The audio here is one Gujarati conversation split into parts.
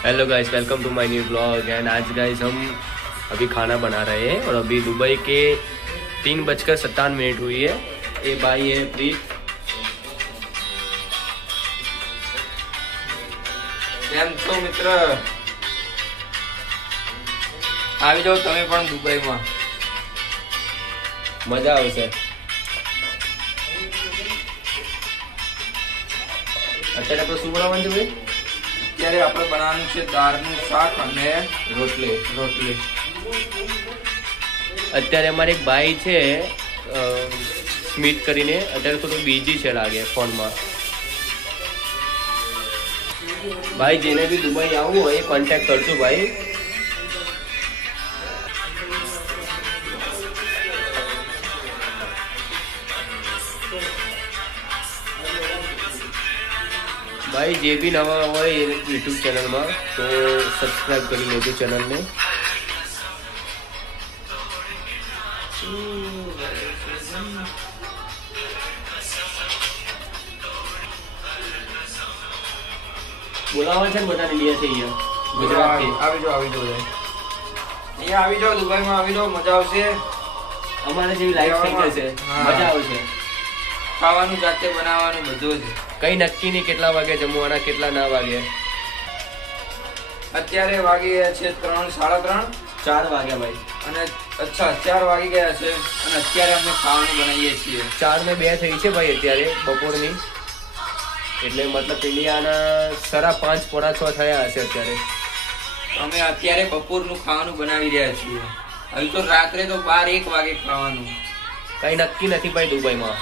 Hello guys, welcome to my new blog. And आज गाइस हम अभी खाना बना रहे हैं और अभी दुबई के 3:57 हुई है। ये भाई है प्रीत। કેમ છો મિત્ર? આવી જાઓ તમે પણ દુબઈમાં, મજા આવશે। અત્યારે આપણે શું બનાવવાનું છે ભાઈ? અત્યારે આપણે બનાવવાનું છે દાળનું શાક અને રોટલી। અત્યારે અમારે એક ભાઈ છે સ્મિત કરીને, અત્યારે થોડું બીજી છે લાગે ફોનમાં। ભાઈ જેને બી દુબઈ આવવું હોય કોન્ટેક્ટ કરજો ભાઈ। भाई जे भी नवा હોય यूट्यूब ચેનલમાં તો સબસ્ક્રાઇબ કરી લેજો ચેનલને। બોલાવા છે ને બધાને લીએ છે અહીંયા ગુજરાતથી। આવી જાઓ અહીંયા આવી જાઓ, દુબઈમાં આવી જાઓ, મજા આવશે। અમારે જેવી લાઈફ થઈ જશે, મજા આવશે। ખાવાનું જાતે બનાવવાનું બધું છે, કઈ નક્કી નહીં કેટલા વાગે જમવાના કેટલા ના વાગે। અત્યારે વાગી ગયા છે 3, 3:30 4 વાગ્યા ભાઈ। અને અચ્છા 4 વાગી ગયા છે અને અત્યારે અમે ખાવાનું બનાવીએ છીએ। 4 ને 2 થઈ છે ભાઈ અત્યારે બપોરની, એટલે મતલબ ઇન્ડિયાના 5:30 પોણા 6 થયા હશે અત્યારે। અમે અત્યારે બપોરનું ખાવાનું બનાવી રહ્યા છીએ। હજુ તો રાત્રે તો 12-1 વાગે ખાવાનું। કઈ નક્કી નથી ભાઈ દુબઈમાં।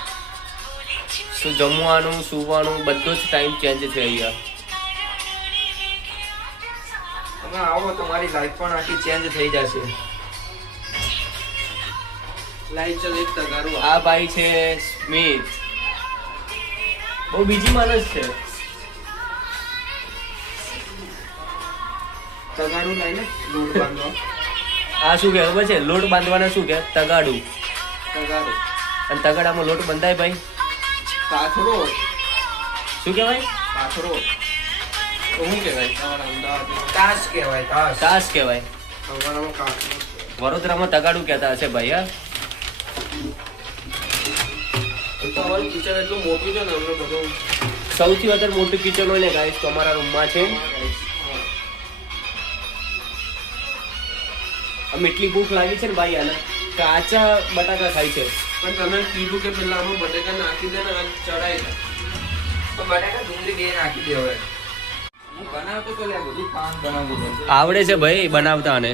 શું જમવાનું સુવાનું બધું જ ટાઈમ ચેન્જ છે અહીંયા। તમે આવો તમારી લાઈફ પણ આખી ચેન્જ થઈ જશે। લાઈફ ચલ એક તગારું। આ ભાઈ છે સ્મિત, બહુ બીજી માણસ છે। તગારું લઈને લોટ બાંધવા। આ શું કે ખબર છે? લોટ બાંધવાના શું કે તગાડું, તગારું અને તગાડામાં લોટ બંધાય ભાઈ। પાથરો શું કહેવાય? પાથરો તો શું કહેવાય? તાશ કહેવાય। તાશ તાશ કહેવાય। અમારામાં કાશ। વડોદરામાં તગાડું કહેતા હશે ભાઈ। હા, તો અમારું કિચન એટલું મોટું છે ને, અમને બધું સૌથી વધારે મોટું કિચન હોય ને ગાઈસ તો અમારા રૂમમાં છે। અમે એટલી ભૂખ લાગી છે ને ભાઈ આને કાચા બટાકા ખાય છે। પણ તમે કીધું કે પેલા આમાં બટેકા નાખી દે ને ચડાઈ દે, તો બટાકા ડુંગળી બે નાખી દે। હવે હું બનાવતો તો લે બધું ખાવાનું બનાવી દે। આવડે છે ભાઈ બનાવતા ને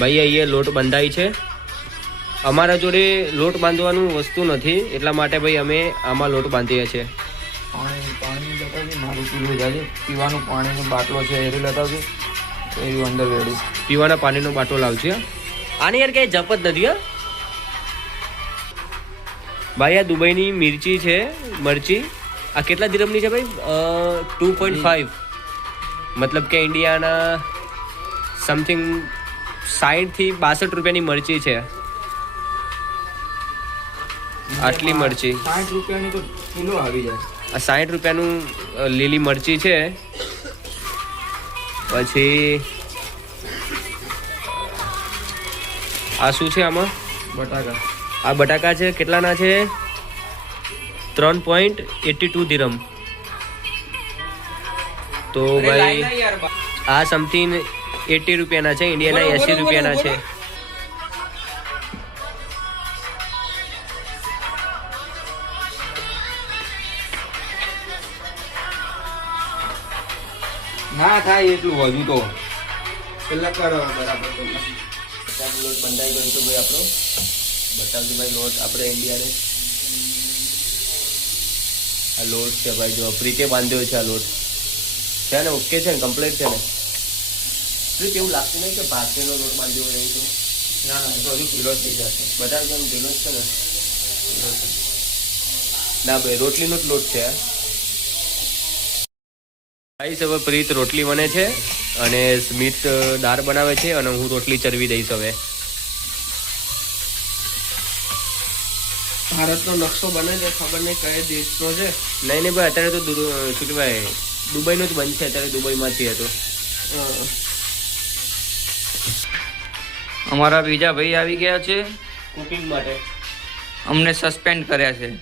ભાઈ। અહીંયા લોટ બંધાય છે। અમારા જોડે લોટ બાંધવાનું વસ્તુ નથી, એટલા માટે ભાઈ અમે આમાં લોટ બાંધીએ છીએ। પાણી બતાવજે, મારું પીલું જાજે, પીવાનું પાણીનો બાટલો છે એ બતાવજે, એવું અંદર રેડી પીવાના પાણીનો બાટલો લાવજો। આની યાર કઈ જપ જ નથી। હા ભાઈ, આ દુબઈની મિર્ચી છે, મરચી। આ કેટલા દિરહમની છે ભાઈ? 2.5, મતલબ કે ઇન્ડિયાના સમથિંગ 60 થી 62 રૂપિયાની મરચી છે। આટલી મરચી 60 રૂપિયાની તો કિલો આવી જાય। આ 60 રૂપિયાનું લીલી મરચી છે। પછી આ શું છે આમાં? બટાકા। આ બટાકા છે, કેટલાના છે? 3.82 દિરહમ। તો ભાઈ આ સમથિંગ 80 રૂપિયાના છે, ઇન્ડિયાના 80 રૂપિયાના છે। ના થાય એટલું વધુ તો પેલા કરો બરાબર। લોટ બંધાઈ ગયો છે ભાઈ આપણો। બતાવજો ભાઈ લોટ આપણે ઇન્ડિયાને। આ લોટ છે ભાઈ, જો પ્રીતે બાંધ્યો છે। આ લોટ છે ને ઓકે છે ને, કમ્પ્લીટ છે ને? પ્રીત એવું લાગતું નહીં કે ભાખરીનો લોટ બાંધ્યો હોય નહીં તો? ના ના, તો હજુ કિલો થઈ જશે। બધા જેમ ઢીલો જ છે ને? ના ભાઈ, રોટલીનો જ લોટ છે। ગાઈસ હવે પ્રીત રોટલી બને છે અને સ્મિત દાળ બનાવે છે અને હું રોટલી ચરવી દઈશ હવે। ભારતનો નકશો બને છે, ખબર નહીં કયા દેશનો છે. નહીં ભાઈ, અત્યારે તો શું કહેવાય, દુબઈનો જ બંધ છે અત્યારે, દુબઈમાંથી હતો. હા. અમારા બીજા ભાઈ આવી ગયા છે, કુકિંગ માટે. અમને સસ્પેન્ડ કર્યા છે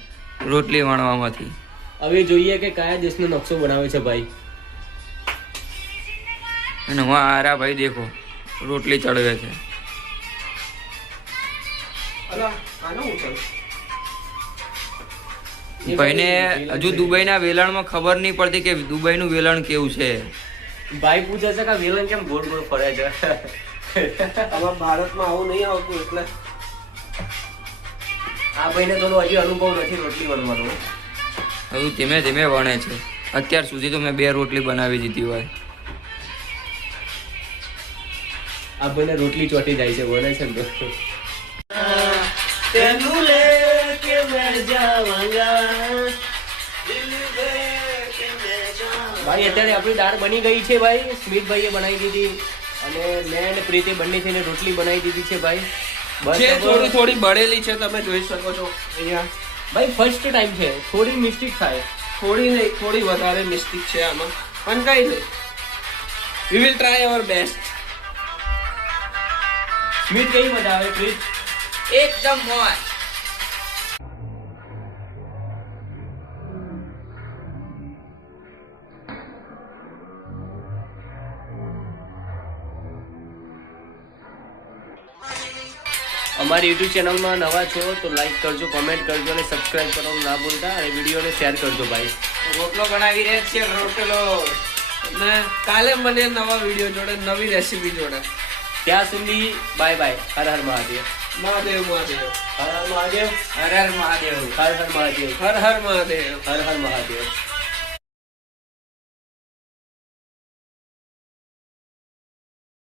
રોટલી વણવામાંથી. હવે જોઈએ કે કયા દેશનો નકશો બનાવે છે ભાઈ. અને હું આરા ભાઈ દેખો રોટલી ચડવે છે. અલા, આનો હું થયું? ભાઈને હજુ દુબઈના વેલણમાં ખબર નહીં પડતી કે દુબઈનું વેલણ કેવું છે. ભાઈ પૂછે છે કે વેલણ કેમ ગોળ ગોળ ફરે છે. અમારા ભારતમાં આવું નહીં આવતું એટલે. આ ભાઈને થોડો હજી અનુભવ નથી રોટલી બનવાનો. હજુ ધીમે ધીમે વણે છે. અત્યાર સુધી તો મેં 2 રોટલી બનાવી દીધી હોય. આ ભાઈને રોટલી ચોટી જાય છે, બને છે ને તો. ભાઈ અત્યારે આપણી દાળ બની ગઈ છે ભાઈ. સ્મિતભાઈએ બનાવી દીધી અને મેં અને પ્રીતે બંને થઈને રોટલી બનાવી દીધી છે ભાઈ. બસ જે હવે- થોડી થોડી બળેલી છે તમે જોઈ શકો છો અહીંયા. ભાઈ ફર્સ્ટ ટાઈમ છે, થોડી મિસ્ટેક થાય. થોડી નહીં, થોડી વધારે મિસ્ટેક છે આમાં, પણ કઈ નહીં. We will try our best. Smit કઈ મજા આવે પ્રીત? એકદમ મોજ. અમારી યુટ્યુબ ચેનલમાં નવા છો તો લાઈક કરજો, કોમેન્ટ કરજો અને સબસ્ક્રાઇબ કરવાનું ના ભૂલતા, અને વિડીયોને શેર કરજો ભાઈ. રોટલો બનાવી રહ્યા છે, રોટલો. ને કાલે મને નવા વિડીયો જોડે, નવી રેસીપી જોડે. ત્યાં સુધી બાય બાય. હર હર મહાદેવ. મહાદેવ મહાદેવ, હર હર મહાદેવ. હર હર મહાદેવ. હર હર મહાદેવ. હર હર મહાદેવ. હર હર મહાદેવ.